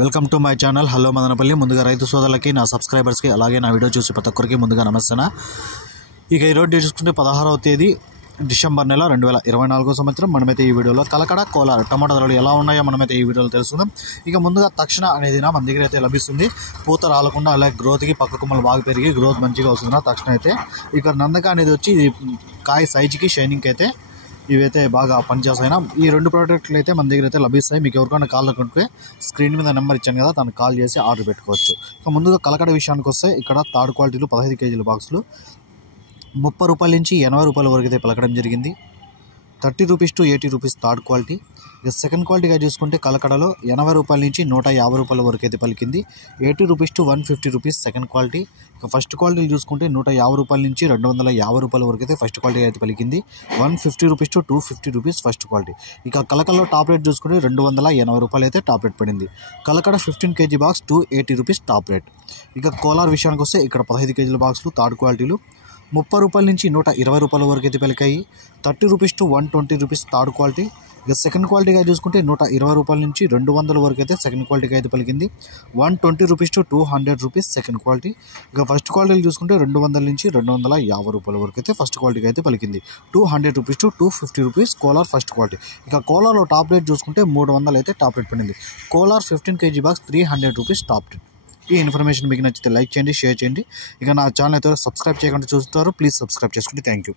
Welcome to my channel hello Madanapalle. ముందుగా రైతు సోదరులకి, నా సబ్స్క్రైబర్స్కి, అలాగే నా వీడియో చూసి ప్రతి ఒక్కరికి ముందుగా నమస్తే. ఇక ఈరోజు చూసుకుంటే 16వ తేదీ డిసెంబర్ నెల 2024 సంవత్సరం. మనమైతే ఈ వీడియోలో కలకడ, కోలార్ టమాటా ధరలు ఎలా ఉన్నాయో మనమైతే ఈ వీడియోలో తెలుసుకుందాం. ఇక ముందుగా తక్షణ అనేది మన దగ్గర అయితే లభిస్తుంది. పూత రాలకుండా అలాగే గ్రోత్కి పక్క కొమ్మలు బాగా పెరిగి గ్రోత్ మంచిగా వస్తుంది తక్షణ అయితే. ఇక నందక అనేది వచ్చి ఇది కాయ సైజుకి షైనింగ్కి అయితే ఇవైతే బాగా పనిచేస్తాయి. ఈ రెండు ప్రోడక్ట్లు అయితే మన దగ్గర అయితే లభిస్తాయి. మీకు ఎవరికైనా కాల్ అనుకుంటే స్క్రీన్ మీద నెంబర్ ఇచ్చాను కదా, దానికి కాల్ చేసి ఆర్డర్ పెట్టుకోవచ్చు. ఇక ముందుగా కలకడ విషయానికి వస్తే ఇక్కడ థర్డ్ క్వాలిటీలు 15 కేజీల బాక్సులు 30 రూపాయల నుంచి 80 రూపాయల వరకు అయితే పలకడం జరిగింది. 30 rupees to 80 rupees third quality. ఇక సెకండ్ క్వాలిటీగా చూసుకుంటే కలకడలో 80 రూపాయల నుంచి 150 రూపాయల వరకు అయితే పలికింది. 80 rupees to 150 rupees second quality. ఇక ఫస్ట్ క్వాలిటీలు చూసుకుంటే 150 రూపాయల నుంచి 250 రూపాయల వరకు అయితే ఫస్ట్ క్వాలిటీ అయితే పలికింది. 150 rupees to 250 rupees first quality. ఇక కలకడలో టాప్ రేట్ చూసుకుంటే 280 రూపాయలు అయితే టాప్ రేట్ పడింది. Kalakada 15 KG box 280 rupees top rate. ఇక కోలార్ విషయానికి వస్తే ఇక్కడ 15 కేజీల బాక్సులు థర్డ్ క్వాలిటీలు 30 రూపాయల నుంచి 120 రూపాయల వరకు అయితే పలికాయి. 30 rupees to 120 rupees third quality. ఇక సెకండ్ క్వాలిటీగా చూసుకుంటే 120 రూపాయల నుంచి 200 వరకు అయితే సెకండ్ క్వాలిటీకి అయితే పలికింది. 120 rupees to 200 rupees second quality. ఇక ఫస్ట్ క్వాలిటీలు చూసుకుంటే 200 నుంచి 250 రూపాయల వరకు అయితే ఫస్ట్ క్వాలిటీకి అయితే పలికింది. 200 rupees to 250 rupees Kolar first quality. ఇక కోలార్లో టాప్ రేట్ చూసుకుంటే 300 అయితే టాప్ రేట్ పడింది. Kolar 15 KG box 300 rupees top rate. ఈ ఇన్ఫర్మేషన్ మీకు నచ్చితే లైక్ చేయండి, షేర్ చేయండి. ఇక నా ఛానల్ అయితే సబ్స్క్రైబ్ చేయకుండా చూస్తారు, ప్లీజ్ సబ్స్క్రైబ్ చేసుకోండి. Thank you.